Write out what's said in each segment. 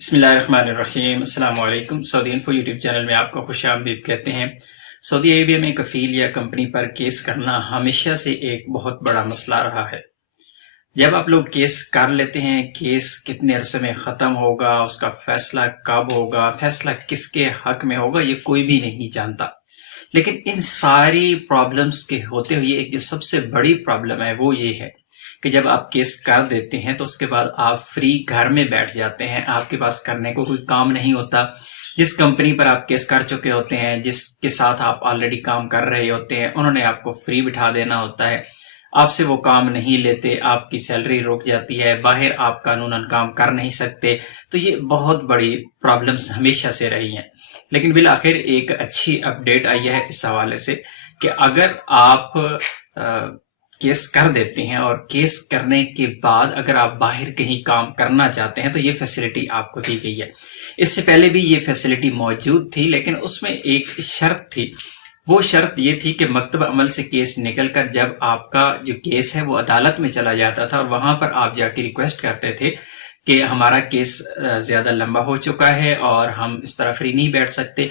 بسم اللہ الرحمن الرحیم۔ السلام علیکم۔ سعودی انفو یوٹیوب چینل میں آپ کو خوش آمدید کہتے ہیں۔ سعودی عربیہ میں کفیل یا کمپنی پر کیس کرنا ہمیشہ سے ایک بہت بڑا مسئلہ رہا ہے۔ جب آپ لوگ کیس کر لیتے ہیں، کیس کتنے عرصے میں ختم ہوگا، اس کا فیصلہ کب ہوگا، فیصلہ کس کے حق میں ہوگا، یہ کوئی بھی نہیں جانتا۔ لیکن ان ساری پرابلمز کے ہوتے ہوئے ایک جو سب سے بڑی پرابلم ہے وہ یہ ہے کہ جب آپ کیس کر دیتے ہیں تو اس کے بعد آپ فری گھر میں بیٹھ جاتے ہیں، آپ کے پاس کرنے کو کوئی کام نہیں ہوتا۔ جس کمپنی پر آپ کیس کر چکے ہوتے ہیں، جس کے ساتھ آپ آلریڈی کام کر رہے ہوتے ہیں، انہوں نے آپ کو فری بٹھا دینا ہوتا ہے، آپ سے وہ کام نہیں لیتے، آپ کی سیلری رک جاتی ہے، باہر آپ قانوناً کام کر نہیں سکتے۔ تو یہ بہت بڑی پرابلمز ہمیشہ سے رہی ہیں، لیکن بالآخر ایک اچھی اپڈیٹ آئی ہے اس حوالے سے کہ اگر آپ کیس کر دیتے ہیں اور کیس کرنے کے بعد اگر آپ باہر کہیں کام کرنا چاہتے ہیں تو یہ فیسلٹی آپ کو دی گئی ہے۔ اس سے پہلے بھی یہ فیسلٹی موجود تھی، لیکن اس میں ایک شرط تھی۔ وہ شرط یہ تھی کہ مکتب عمل سے کیس نکل کر جب آپ کا جو کیس ہے وہ عدالت میں چلا جاتا تھا اور وہاں پر آپ جا کے ریکویسٹ کرتے تھے کہ ہمارا کیس زیادہ لمبا ہو چکا ہے اور ہم اس طرح فری نہیں بیٹھ سکتے،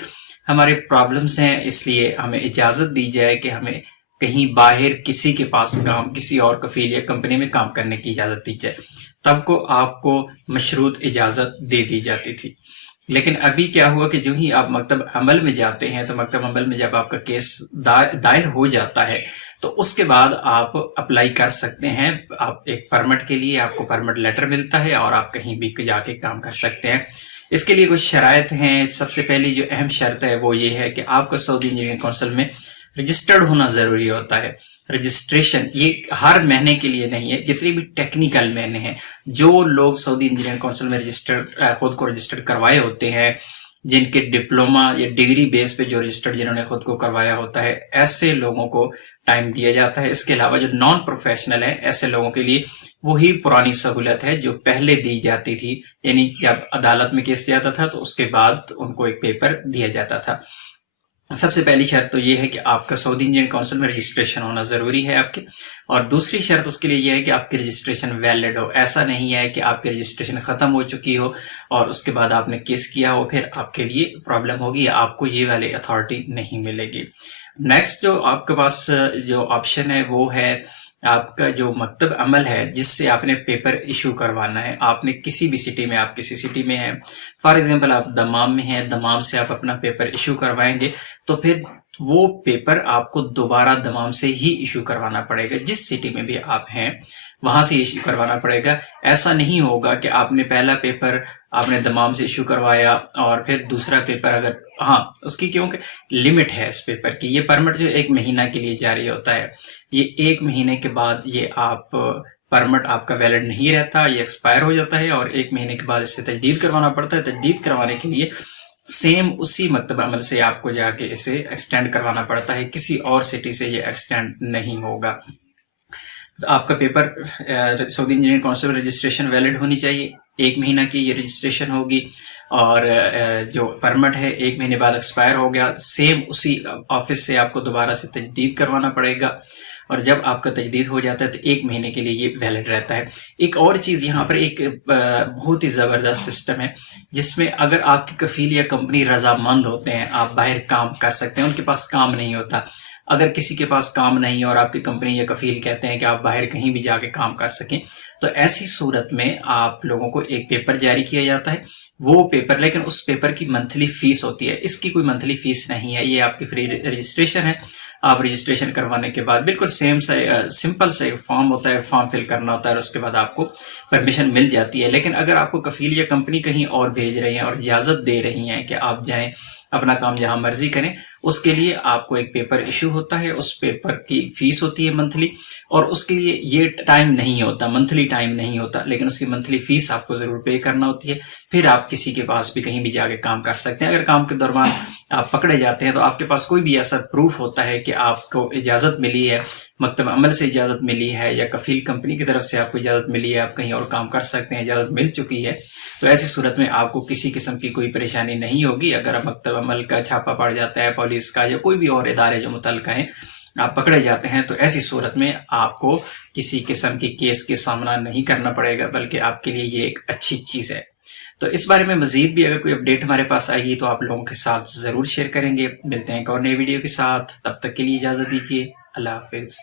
ہمارے پرابلمز ہیں، اس لیے ہمیں اجازت دی جائے کہ ہمیں کہیں باہر کسی کے پاس کام، کسی اور کفیل یا کمپنی میں کام کرنے کی اجازت دی جائے، تب کو آپ کو مشروط اجازت دے دی جاتی تھی۔ لیکن ابھی کیا ہوا کہ جو ہی آپ مکتب عمل میں جاتے ہیں تو مکتب عمل میں جب آپ کا کیس دائر ہو جاتا ہے تو اس کے بعد آپ اپلائی کر سکتے ہیں، آپ ایک پرمٹ کے لیے آپ کو پرمٹ لیٹر ملتا ہے اور آپ کہیں بھی جا کے کام کر سکتے ہیں۔ اس کے لیے کچھ شرائط ہیں۔ سب سے پہلی جو اہم شرط ہے وہ یہ ہے کہ آپ کا سعودی انجینئرنگ کونسل میں رجسٹرڈ ہونا ضروری ہوتا ہے۔ رجسٹریشن یہ ہر مہینے کے لیے نہیں ہے، جتنی بھی ٹیکنیکل مہینے ہیں، جو لوگ سعودی انجینئرنگ کونسل میں خود کو رجسٹر کروائے ہوتے ہیں، جن کے ڈپلوما یا ڈگری بیس پہ جو رجسٹرڈ جنہوں نے خود کو کروایا ہوتا ہے، ایسے لوگوں کو ٹائم دیا جاتا ہے۔ اس کے علاوہ جو نان پروفیشنل ہیں، ایسے لوگوں کے لیے وہی پرانی سہولت ہے جو پہلے دی جاتی تھی، یعنی جب عدالت میں کیس جاتا تھا تو اس کے بعد ان کو ایک پیپر دیا جاتا تھا۔ سب سے پہلی شرط تو یہ ہے کہ آپ کا سعودی انجینئرنگ کونسل میں رجسٹریشن ہونا ضروری ہے آپ کے، اور دوسری شرط اس کے لیے یہ ہے کہ آپ کی رجسٹریشن ویلڈ ہو۔ ایسا نہیں ہے کہ آپ کی رجسٹریشن ختم ہو چکی ہو اور اس کے بعد آپ نے کیس کیا ہو، پھر آپ کے لیے پرابلم ہوگی یا آپ کو یہ والی اتھارٹی نہیں ملے گی۔ نیکسٹ جو آپ کے پاس جو آپشن ہے وہ ہے آپ کا جو مکتب عمل ہے جس سے آپ نے پیپر ایشو کروانا ہے۔ آپ نے کسی بھی سٹی میں، آپ کسی سٹی میں ہیں، فار ایگزامپل آپ دمام میں ہیں، دمام سے آپ اپنا پیپر ایشو کروائیں گے تو پھر وہ پیپر آپ کو دوبارہ دمام سے ہی ایشو کروانا پڑے گا۔ جس سٹی میں بھی آپ ہیں وہاں سے ایشو کروانا پڑے گا۔ ایسا نہیں ہوگا کہ آپ نے پہلا پیپر آپ نے دمام سے ایشو کروایا اور پھر دوسرا پیپر اگر اس کی کیونکہ لمٹ ہے اس پیپر کی، یہ پرمٹ جو 1 مہینہ کے لیے جاری ہوتا ہے، یہ 1 مہینے کے بعد یہ آپ پرمٹ آپ کا ویلڈ نہیں رہتا، یہ ایکسپائر ہو جاتا ہے اور 1 مہینے کے بعد اس سے تجدید کروانا پڑتا ہے۔ تجدید کروانے کے لیے سیم اسی مکتب عمل سے آپ کو جا کے اسے ایکسٹینڈ کروانا پڑتا ہے، کسی اور سٹی سے یہ ایکسٹینڈ نہیں ہوگا۔ آپ کا پیپر سعودی انجینئرنگ کونسل رجسٹریشن ویلڈ ہونی چاہیے، 1 مہینہ کی یہ رجسٹریشن ہوگی، اور جو پرمٹ ہے 1 مہینے بعد ایکسپائر ہو گیا، سیم اسی آفس سے آپ کو دوبارہ سے تجدید کروانا پڑے گا، اور جب آپ کا تجدید ہو جاتا ہے تو 1 مہینے کے لیے یہ ویلڈ رہتا ہے۔ ایک اور چیز یہاں پر ایک بہت ہی زبردست سسٹم ہے جس میں اگر آپ کی کفیل یا کمپنی رضامند ہوتے ہیں، آپ باہر کام کر سکتے ہیں، ان کے پاس کام نہیں ہوتا۔ اگر کسی کے پاس کام نہیں اور آپ کی کمپنی یا کفیل کہتے ہیں کہ آپ باہر کہیں بھی جا کے کام کر سکیں، تو ایسی صورت میں آپ لوگوں کو ایک پیپر جاری کیا جاتا ہے۔ وہ پیپر، لیکن اس پیپر کی منتھلی فیس ہوتی ہے، اس کی کوئی منتھلی فیس نہیں ہے، یہ آپ کی فری رجسٹریشن ہے۔ آپ رجسٹریشن کروانے کے بعد بالکل سمپل سے فارم ہوتا ہے، فارم فل کرنا ہوتا ہے اور اس کے بعد آپ کو پرمیشن مل جاتی ہے۔ لیکن اگر آپ کو کفیل یا کمپنی کہیں اور بھیج رہی ہیں اور اجازت دے رہی ہیں کہ آپ جائیں اپنا کام جہاں مرضی کریں، اس کے لیے آپ کو ایک پیپر ایشو ہوتا ہے، اس پیپر کی فیس ہوتی ہے منتھلی، اور اس کے لیے یہ ٹائم نہیں ہوتا، منتھلی ٹائم نہیں ہوتا، لیکن اس کی منتھلی فیس آپ کو ضرور پے کرنا ہوتی ہے۔ پھر آپ کسی کے پاس بھی کہیں بھی جا کے کام کر سکتے ہیں۔ اگر کام کے دوران آپ پکڑے جاتے ہیں تو آپ کے پاس کوئی بھی ایسا پروف ہوتا ہے کہ آپ کو اجازت ملی ہے، مکتب عمل سے اجازت ملی ہے یا کفیل کمپنی کی طرف سے آپ کو اجازت ملی ہے، آپ کہیں اور کام کر سکتے ہیں، اجازت مل چکی ہے، تو ایسی صورت میں آپ کو کسی قسم کی کوئی پریشانی نہیں ہوگی۔ اگر مکتب عمل کا چھاپا پڑ جاتا ہے، پولیس کا یا کوئی بھی اور ادارے جو متعلقہ ہیں، آپ پکڑے جاتے ہیں، تو ایسی صورت میں آپ کو کسی قسم کی کیس کے سامنا نہیں کرنا پڑے گا، بلکہ آپ کے لیے یہ ایک اچھی چیز ہے۔ تو اس بارے میں مزید بھی اگر کوئی اپڈیٹ ہمارے پاس آئے گی تو آپ لوگوں کے ساتھ ضرور شیئر کریں گے. ملتے ہیں ایک اور نئے ویڈیو کے ساتھ، تب تک کے لیے اجازت دیجیے. اللہ حافظ.